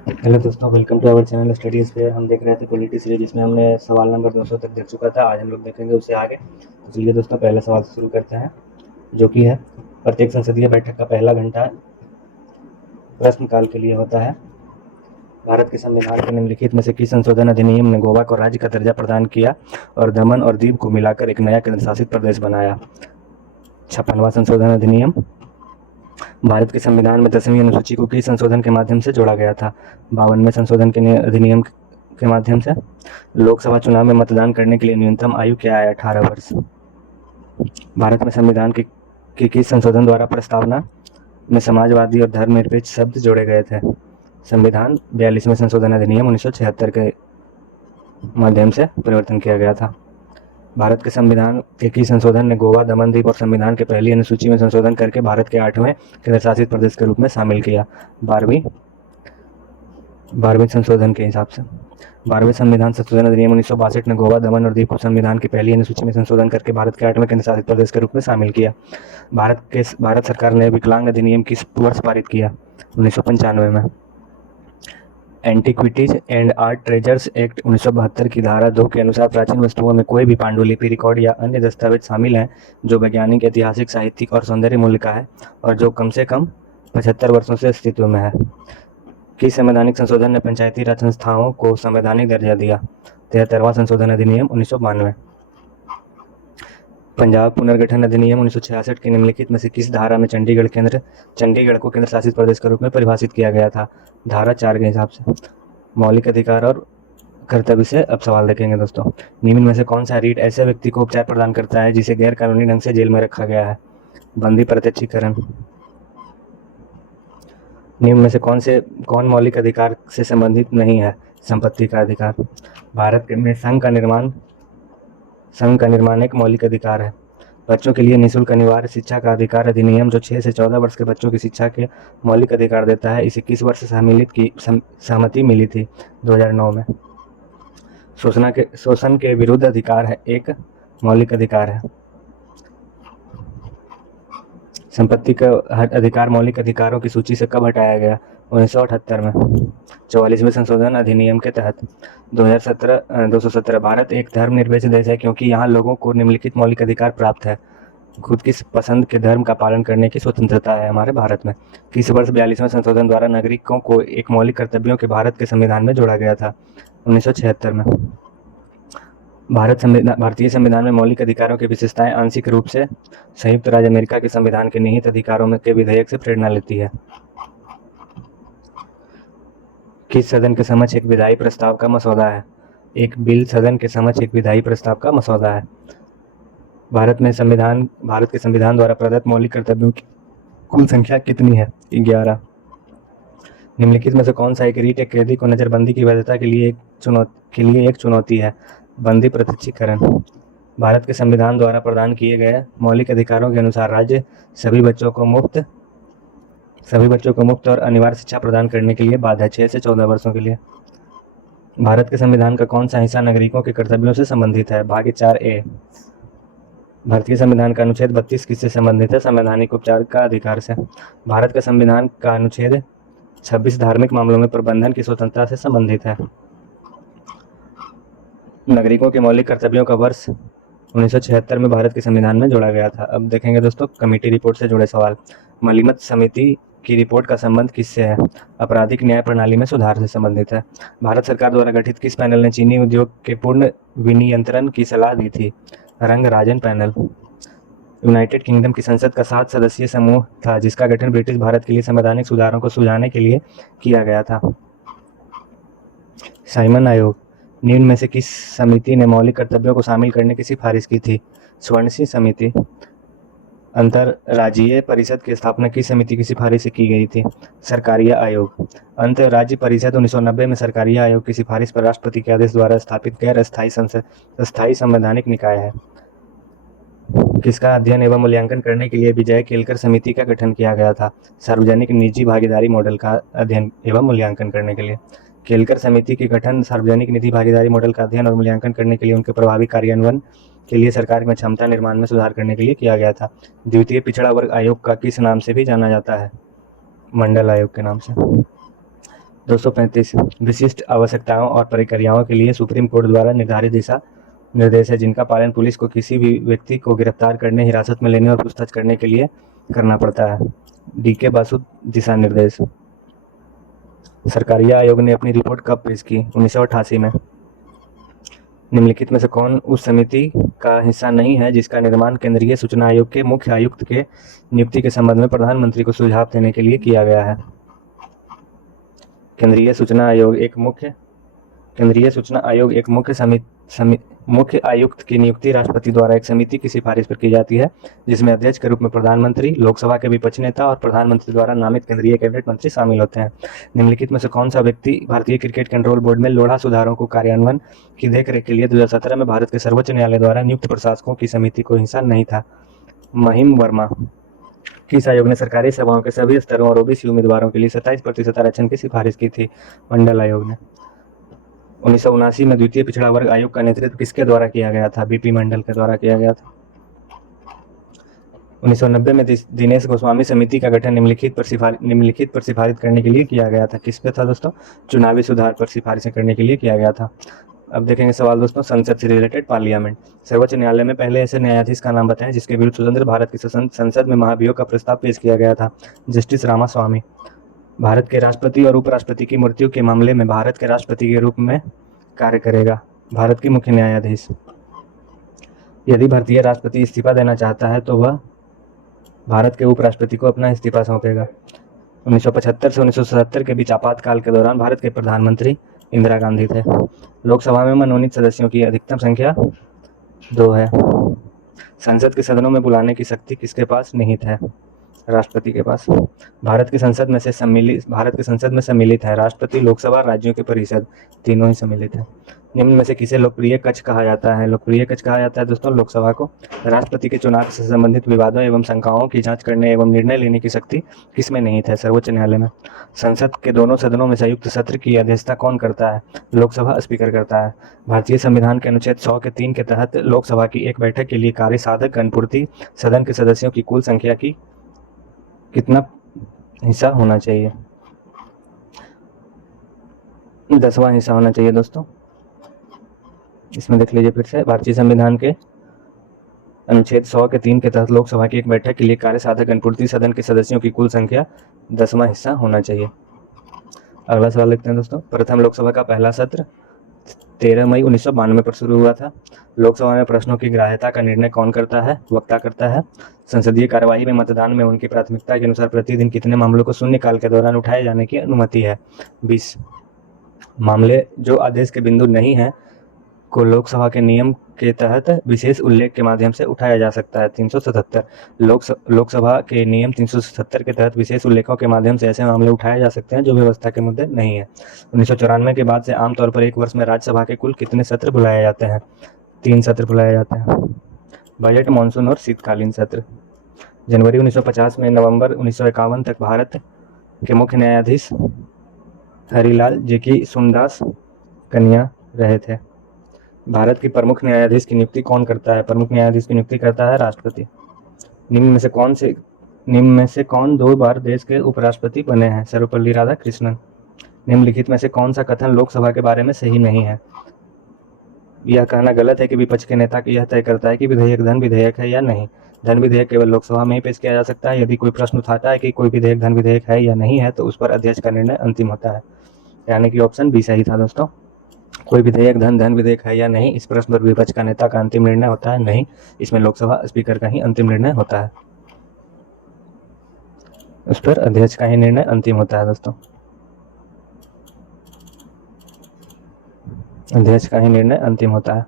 Hello दोस्तों, welcome to our channel Study Sphere. हम देख रहे थे पॉलिटी सीरीज, जिसमें हमने सवाल नंबर 200 तक देख चुका था। आज हम लोग देखेंगे उससे आगे। तो चलिए दोस्तों, पहले सवाल से शुरू करते हैं, जो कि है प्रत्येक संसदीय बैठक का पहला घंटा प्रश्नकाल के लिए होता है। भारत के संविधान के निम्नलिखित में से किस संशोधन अधिनियम ने गोवा को राज्य का दर्जा प्रदान किया और दमन और दीव को मिलाकर एक नया केंद्र शासित प्रदेश बनाया? 56वां संशोधन अधिनियम। भारत के संविधान में 10वीं अनुसूची को किस संशोधन के माध्यम से जोड़ा गया था? 52वें संशोधन के अधिनियम के माध्यम से। लोकसभा चुनाव में मतदान करने के लिए न्यूनतम आयु क्या है? 18 वर्ष। भारत में संविधान के किस संशोधन द्वारा प्रस्तावना में समाजवादी और धर्मनिरपेक्ष शब्द जोड़े गए थे? संविधान 42वें संशोधन अधिनियम 1976 के माध्यम से परिवर्तन किया गया था। भारत के संविधान के किस संशोधन ने गोवा, दमन दीव और संविधान के पहली अनुसूची में संशोधन करके भारत के 8वें केंद्र शासित प्रदेश के रूप में शामिल किया? 12वें संशोधन के हिसाब से। 12वें संविधान संशोधन अधिनियम 1962 ने गोवा, दमन और दीव को संविधान की पहली अनुसूची में संशोधन करके भारत के 8वें केंद्र शासित प्रदेश के रूप में शामिल किया। भारत सरकार ने विकलांग अधिनियम किस वर्ष पारित किया? 1995 में। Antiquities and art treasures act 1972 की धारा 2 के अनुसार प्राचीन वस्तुओं में कोई भी पांडुलिपि, रिकॉर्ड या अन्य दस्तावेज शामिल हैं जो वैज्ञानिक, ऐतिहासिक, साहित्यिक और सौंदर्य मूल्य का है और जो कम से कम 75 वर्षों से अस्तित्व में है। किस संवैधानिक संशोधन ने पंचायती राज संस्थाओं को संवैधानिक दर्जा दिया? 73वां संशोधन अधिनियम 1992। पंजाब पुनर्गठन अधिनियम 1966 के निम्नलिखित में से किस धारा में चंडीगढ़ को केंद्र शासित प्रदेश के रूप में परिभाषित किया गया था? धारा 4 के हिसाब से। मौलिक अधिकार और कर्तव्य से अब सवाल देखेंगे दोस्तों। निम्न में से कौन सा रीट ऐसे व्यक्ति को उपचार प्रदान करता है जिसे गैर कानूनी ढंग से जेल में रखा गया है? बंदी प्रत्यक्षीकरण। निम्न में से कौन मौलिक अधिकार से संबंधित नहीं है? संपत्ति का अधिकार। भारत में संघ का निर्माण एक मौलिक अधिकार है। बच्चों के लिए निःशुल्क अनिवार्य शिक्षा का अधिकार अधिनियम, जो 6 से 14 वर्ष के बच्चों की शिक्षा के मौलिक अधिकार देता है, इसे किस वर्ष सहमति मिली थी? 2009 में। शोषण के विरुद्ध अधिकार है एक मौलिक अधिकार है। संपत्ति का अधिकार मौलिक अधिकारों की सूची से कब हटाया गया? 1978 में। 44वें संशोधन अधिनियम के तहत। 217 भारत एक धर्मनिरपेक्ष देश है क्योंकि यहाँ लोगों को निम्नलिखित मौलिक अधिकार प्राप्त है। खुद की पसंद के धर्म का पालन करने की स्वतंत्रता है हमारे भारत में। किस वर्ष 42वें संशोधन द्वारा नागरिकों को एक मौलिक कर्तव्यों के भारत के संविधान में जोड़ा गया था? 1976 में। भारतीय संविधान में मौलिक अधिकारों की विशेषताएं आंशिक रूप से संयुक्त राज्य अमेरिका के संविधान के निहित अधिकारों के विधेयक से प्रेरणा लेती है। किस सदन के समक्ष एक विधायी प्रस्ताव का मसौदा है? एक बिल सदन के समक्ष एक विधायी प्रस्ताव का मसौदा है। भारत के संविधान द्वारा प्रदत्त मौलिक कर्तव्यों की कुल संख्या कितनी है? 11। निम्नलिखित में से कौन सा एक रीट एक कैदी को नजरबंदी की वैधता के लिए एक चुनौती है? बंदी प्रत्यक्षीकरण। भारत के संविधान द्वारा प्रदान किए गए मौलिक अधिकारों के अनुसार राज्य सभी बच्चों को मुफ्त और अनिवार्य शिक्षा प्रदान करने के लिए बाध्य है 6 से 14 वर्षों के लिए। भारत के संविधान का कौन सा हिस्सा नागरिकों के कर्तव्यों से संबंधित है? भाग 4A। भारतीय संविधान का अनुच्छेद 32 किससे संबंधित है? संवैधानिक उपचार का अधिकार से। भारत का संविधान का अनुच्छेद 26 धार्मिक मामलों में प्रबंधन की स्वतंत्रता से संबंधित है। नागरिकों के मौलिक कर्तव्यों का वर्ष 1976 में भारत के संविधान में जोड़ा गया था। अब देखेंगे दोस्तों कमेटी रिपोर्ट से जुड़े सवाल। मलिमत समिति की रिपोर्ट का संबंध किससे है? आपराधिक न्याय प्रणाली में सुधार से संबंधित है। भारत सरकार द्वारा गठित किस पैनल ने चीनी उद्योग के पूर्ण विनियंत्रण की सलाह दी थी? रंगराजन पैनल। यूनाइटेड किंगडम की संसद का 7 सदस्यीय समूह था जिसका गठन ब्रिटिश भारत के लिए संवैधानिक सुधारों को सुझाने के लिए किया गया था। साइमन आयोग। निम्न में से किस समिति ने मौलिक कर्तव्यों को शामिल करने की सिफारिश की थी? स्वर्ण समिति। अंतरराज्यीय परिषद की स्थापना किस समिति की सिफारिश से की गई थी? सरकारीय आयोग। अंतरराज्य परिषद 1990 में सरकारीय आयोग की सिफारिश पर राष्ट्रपति के आदेश द्वारा स्थापित गैर अस्थायी संवैधानिक निकाय है। किसका अध्ययन एवं मूल्यांकन करने के लिए विजय केलकर समिति का गठन किया गया था? सार्वजनिक निजी भागीदारी मॉडल का अध्ययन एवं मूल्यांकन करने के लिए। केलकर समिति के गठन सार्वजनिक निजी भागीदारी मॉडल का अध्ययन और मूल्यांकन करने के लिए उनके प्रभावी कार्यान्वयन के लिए सरकार में क्षमता निर्माण में सुधार करने के लिए किया गया था। द्वितीय पिछड़ा वर्ग आयोग का किस नाम से भी जाना जाता है? मंडल आयोग के नाम से। 235 विशिष्ट आवश्यकताओं और प्रक्रियाओं के लिए सुप्रीम कोर्ट द्वारा निर्धारित दिशा निर्देश है जिनका पालन पुलिस को किसी भी व्यक्ति को गिरफ्तार करने, हिरासत में लेने और पूछताछ करने के लिए करना पड़ता है। DK बासु दिशा निर्देश। सरकारिया आयोग ने अपनी रिपोर्ट कब पेश की? 1988 में। निम्नलिखित में से कौन उस समिति का हिस्सा नहीं है जिसका निर्माण केंद्रीय सूचना आयोग के मुख्य आयुक्त के नियुक्ति के संबंध में प्रधानमंत्री को सुझाव देने के लिए किया गया है? केंद्रीय सूचना आयोग एक मुख्य आयुक्त की नियुक्ति राष्ट्रपति द्वारा एक समिति की सिफारिश पर की जाती है जिसमें अध्यक्ष के रूप में प्रधानमंत्री, लोकसभा के विपक्ष नेता और प्रधानमंत्री द्वारा नामित केंद्रीय कैबिनेट मंत्री शामिल होते हैं। निम्नलिखित में से कौन सा व्यक्ति भारतीय क्रिकेट कंट्रोल बोर्ड में लोढ़ा सुधारों को कार्यान्वयन की देखरेख के लिए 2017 में भारत के सर्वोच्च न्यायालय द्वारा नियुक्त प्रशासकों की समिति को हिस्सा नहीं था? महिम वर्मा। किस आयोग ने सरकारी सभाओं के सभी स्तरों और OBC उम्मीदवारों के लिए 27% आरक्षण की सिफारिश की थी? मंडल आयोग ने। 1979 में द्वितीय पिछड़ा वर्ग आयोग का नेतृत्व किसके द्वारा किया गया था? BP मंडल के द्वारा किया गया था। 1990 में दिनेश गोस्वामी समिति का गठन निम्नलिखित पर सिफारिश करने के लिए किया गया था। किस पे था दोस्तों? चुनावी सुधार पर सिफारिशें करने के लिए किया गया था। अब देखेंगे सवाल दोस्तों, संसद से रिलेटेड पार्लियामेंट। सर्वोच्च न्यायालय में पहले ऐसे न्यायाधीश का नाम बताएं जिसके विरुद्ध स्वतंत्र भारत की संसद में महाभियोग का प्रस्ताव पेश किया गया था? जस्टिस रामास्वामी। भारत के राष्ट्रपति और उपराष्ट्रपति की मृत्यु के मामले में भारत के राष्ट्रपति के रूप में कार्य करेगा? भारत की मुख्य न्यायाधीश। यदि भारतीय राष्ट्रपति इस्तीफा देना चाहता है तो वह भारत के उपराष्ट्रपति को अपना इस्तीफा सौंपेगा। 1975 से 1977 के बीच आपातकाल के दौरान भारत के प्रधानमंत्री इंदिरा गांधी थे। लोकसभा में मनोनीत सदस्यों की अधिकतम संख्या 2 है। संसद के सदनों में बुलाने की शक्ति किसके पास निहित है? राष्ट्रपति के पास। भारत की संसद में सम्मिलित है राष्ट्रपति, लोकसभा, राज्यों की परिषद, तीनों ही सम्मिलित है। निम्न में से किसे लोकप्रिय कक्ष कहा जाता है? लोकप्रिय कक्ष कहा जाता है दोस्तों लोकसभा को। राष्ट्रपति के चुनाव से संबंधित विवादों एवं शंकाओं की जांच करने एवं निर्णय लेने की शक्ति किसमें निहित है? सर्वोच्च न्यायालय में। संसद के दोनों सदनों में संयुक्त सत्र की अध्यक्षता कौन करता है? लोकसभा स्पीकर करता है। भारतीय संविधान के अनुच्छेद 100 के 3 के तहत लोकसभा की एक बैठक के लिए कार्य साधक गणपूर्ति सदन के सदस्यों की कुल संख्या की कितना हिस्सा होना चाहिए? 10वां हिस्सा होना चाहिए दोस्तों। इसमें देख लीजिए फिर से, भारतीय संविधान के अनुच्छेद 100 के 3 के तहत लोकसभा की एक बैठक के लिए कार्य साधक गणपूर्ति सदन के सदस्यों की कुल संख्या 10वां हिस्सा होना चाहिए। अगला सवाल देखते हैं दोस्तों। प्रथम लोकसभा का पहला सत्र 13 मई 1992 पर शुरू हुआ था। लोकसभा में प्रश्नों की ग्राह्यता का निर्णय कौन करता है? वक्ता करता है। संसदीय कार्यवाही में मतदान में उनकी प्राथमिकता के अनुसार प्रतिदिन कितने मामलों को शून्यकाल के दौरान उठाए जाने की अनुमति है? 20 मामले जो आदेश के बिंदु नहीं है को लोकसभा के नियम के तहत विशेष उल्लेख के माध्यम से उठाया जा सकता है। 377 लोकसभा के नियम 377 के तहत विशेष उल्लेखों के माध्यम से ऐसे मामले उठाए जा सकते हैं जो व्यवस्था के मुद्दे नहीं है। 1994 के बाद से आमतौर पर एक वर्ष में राज्यसभा के कुल कितने सत्र बुलाए जाते हैं? 3 सत्र बुलाए जाते हैं। बजट, मानसून और शीतकालीन सत्र। जनवरी 1950 में नवंबर 1951 तक भारत के मुख्य न्यायाधीश हरिलाल जेकी सुनदास कन्या रहे थे। भारत के प्रमुख न्यायाधीश की नियुक्ति कौन करता है? प्रमुख न्यायाधीश की नियुक्ति करता है राष्ट्रपति। निम्न में से कौन 2 बार देश के उपराष्ट्रपति बने हैं? सर्वपल्ली राधाकृष्णन। निम्नलिखित में से कौन सा कथन लोकसभा के बारे में सही नहीं है? यह कहना गलत है कि विपक्ष के नेता यह तय करता है कि विधेयक धन विधेयक है या नहीं। धन विधेयक केवल लोकसभा में ही पेश किया जा सकता है। यदि कोई प्रश्न उठाता है कि कोई विधेयक धन विधेयक है या नहीं है तो उस पर अध्यक्ष का निर्णय अंतिम होता है। यानी कि ऑप्शन बी सही था दोस्तों। कोई विधेयक धन विधेयक है या नहीं, इस प्रश्न पर विपक्ष का नेता का अंतिम निर्णय होता है नहीं, इसमें लोकसभा स्पीकर का ही अंतिम निर्णय होता है। उस पर अध्यक्ष का ही निर्णय अंतिम होता है दोस्तों। अध्यक्ष का ही निर्णय अंतिम होता है।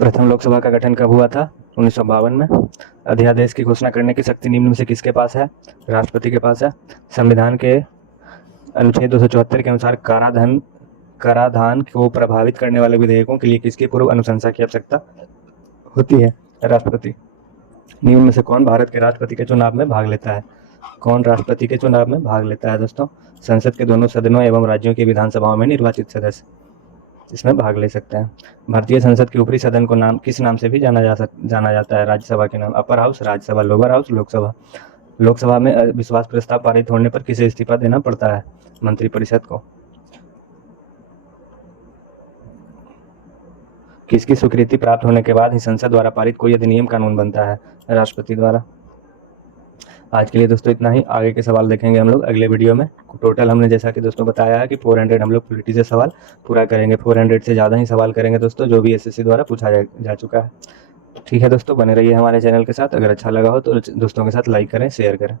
प्रथम लोकसभा का गठन कब हुआ था? 1952 में। अध्यादेश की घोषणा करने की शक्ति निम्न में से किसके पास है? राष्ट्रपति के पास है। संविधान के अनुच्छेद 274 के अनुसार कराधान को प्रभावित करने वाले विधेयकों के लिए किसकी पूर्व अनुशंसा की आवश्यकता होती है? राष्ट्रपति। निम्न में से कौन भारत के राष्ट्रपति के चुनाव में भाग लेता है? कौन राष्ट्रपति के चुनाव में भाग लेता है दोस्तों? संसद के दोनों सदनों एवं राज्यों की विधानसभाओं में निर्वाचित सदस्य इसमें भाग ले सकते हैं। भारतीय संसद के ऊपरी सदन को किस नाम से भी जाना जाता है? राज्यसभा के नाम। Upper house, Rajya Sabha, lower house, Lok Sabha. Lok Sabha में विश्वास प्रस्ताव पारित होने पर किसे इस्तीफा देना पड़ता है? मंत्रिपरिषद को? किसकी स्वीकृति प्राप्त होने के बाद ही संसद द्वारा पारित कोई अधिनियम कानून बनता है? राष्ट्रपति द्वारा। आज के लिए दोस्तों इतना ही। आगे के सवाल देखेंगे हम लोग अगले वीडियो में। टोटल हमने जैसा कि दोस्तों बताया है कि 400 हम लोग पॉलिटी से सवाल पूरा करेंगे। 400 से ज़्यादा ही सवाल करेंगे दोस्तों, जो भी एसएससी द्वारा पूछा जा चुका है। ठीक है दोस्तों, बने रहिए हमारे चैनल के साथ। अगर अच्छा लगा हो तो दोस्तों के साथ लाइक करें, शेयर करें।